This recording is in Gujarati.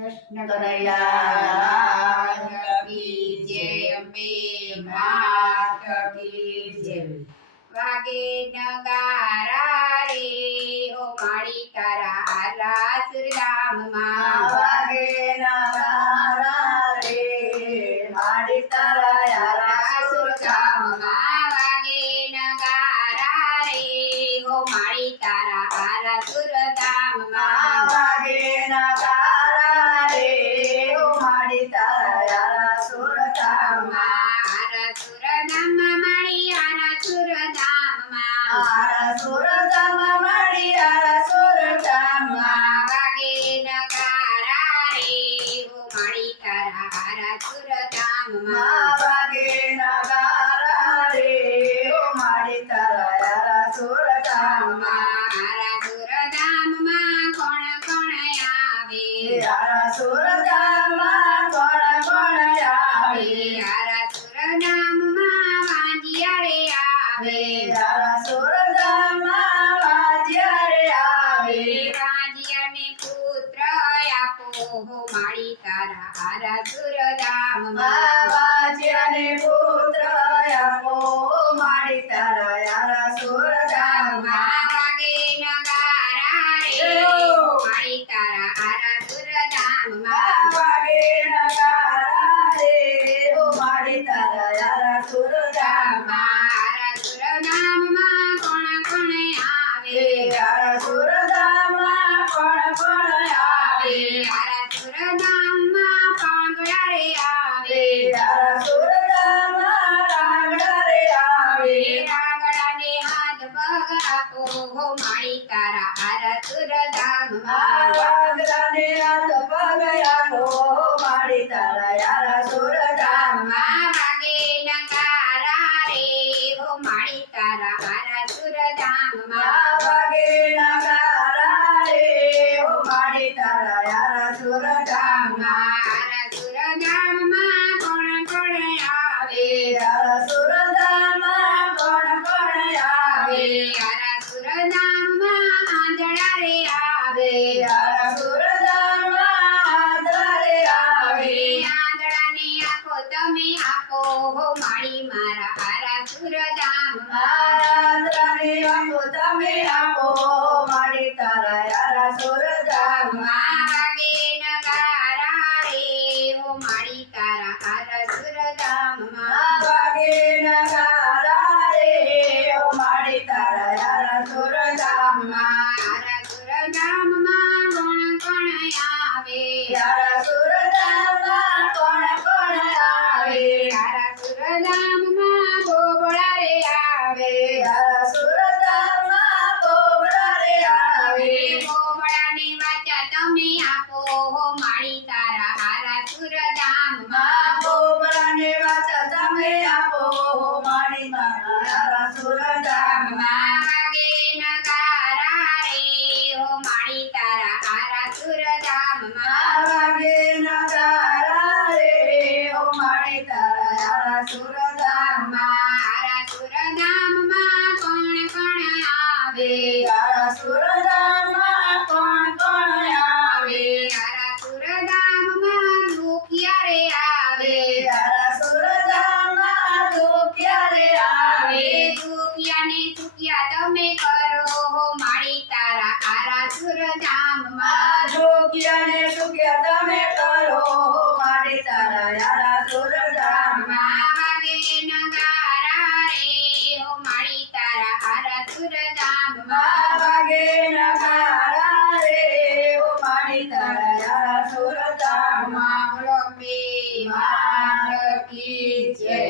કૃષ્ણ કનૈયા કી જય, અંબે માત કી જય। વાગે નગારા રે ઓ માળી તારા હાલા સુરધામમાં, વાગે નગારા રે માળી તારા હાલા સુરધામમાં, વાગે નગારા રે ઓ માળી તારા હાલા સુરધામમાં, વાગે નગારા રે ઓ માળી તારા હાલા સુરધામમાં, હારા સુરધામમાં માળી હારા સુરધામમાં, હારા સુરધામમાં માળી હારા સુરધામમાં, વાગે નગારા રે ઓ માળી તારા હારા સુરધામમાં, વાગે નગારા રે ઓ માળી તારા હારા સુરધામમાં, હારા સુરધામમાં કોણ કોણ આવે, હારા સુરધામમાં કોણ કોણ આવે, હારા સુરધામમાં વાંજિયા રે આવે, હારા સુરધામમાં વાજ્યારે આવે, વાંજિયાને પુત્ર આપો હો માળી તારા હારા સુરધામમાં, વાજ્યાને પુત્ર આપો માળી તારા હારા સુરધામમાં, વાગે નગારા રે માળી તારા હારા સુરધામમાં, વાગે નગારા રે ઓ માળી તારા હારા સુરધામમાં, હારા સુરધામમાં કોણ કોણ આવે, હારા સુરધામમાં કોણ કોણ આવે, હારા સુરધામમાં પાંગળા રે આવે, હારા સુરધામમાં રાગડા રે આવે, રાગડાને હાથ પગ આપો હો માળી તારા હારા સુરધામમાં, વાગડાને હાથ પગ આપો માળી તારા હારા સુરધામમાં, વાગે નગારા રે હો માળી તારા હારા સુરધામમાં, વાગે નગારા રે ઓ માળી તારા હારા સુરધામમાં, હારા સુરધામમાં કોણ કોણ આવે, હારા સુરધામમાં કોણ કોણ આવે, હારા સુરધામમાં આંધળા રે આવે, હારા સુરધામમાં આંધળા રે આવે, આંધળાને આંખો તમે આપો હો માળી મારા હારા સુરધામમાં, આંધળાને આંખો તમે આપો માળી તારા હારા સુરધામમાં, વાગે નગારા રે હો માળી તારા હારા સુરધામમાં, વાગે નગારા રે ઓ માળી તારા હારા સુરધામમાં, હારા સુરધામમાં કોણ કોણ આવે, હારા સુરધામમાં કોણ કોણ આવે, હારા સુરધામમાં ગોબળા રે આવે, હારા સુરધામમાં કોબળા રે આવે, ગોબળાની વાચા તમે આપો હો માળી તારા હારા સુરધામમાં, કોબળાને વાચા તમે આપો માળી તારા હારા સુરધામમાં, વાગે નગારા રે હો માળી તારા હારા સુરધામમાં, વાગે નગારા રે ઓ માળી તારા હારા સુરધામમાં, હારા સુરધામમાં કોણ કોણ આવે, હારા સુરધામમાં કોણ કોણ આવે, હારા સુરધામમાં દુખિયા રે આવે, હારા સુરધામમાં દુખિયા રે આવે, દુખિયાને સુખિયા તમે કરો હો માળી તારા હારા સુરધામમાં, દુખિયાને સુખ્યા તમે કરો માળી તારા હારા સુરધામમાં, વાગે નગારા રે હો માળી તારા હારા સુરધામમાં, વાગે નગારા રે ઓ માળી તારા હારા સુરધામમાં, બોલો અંબે માત કી જય।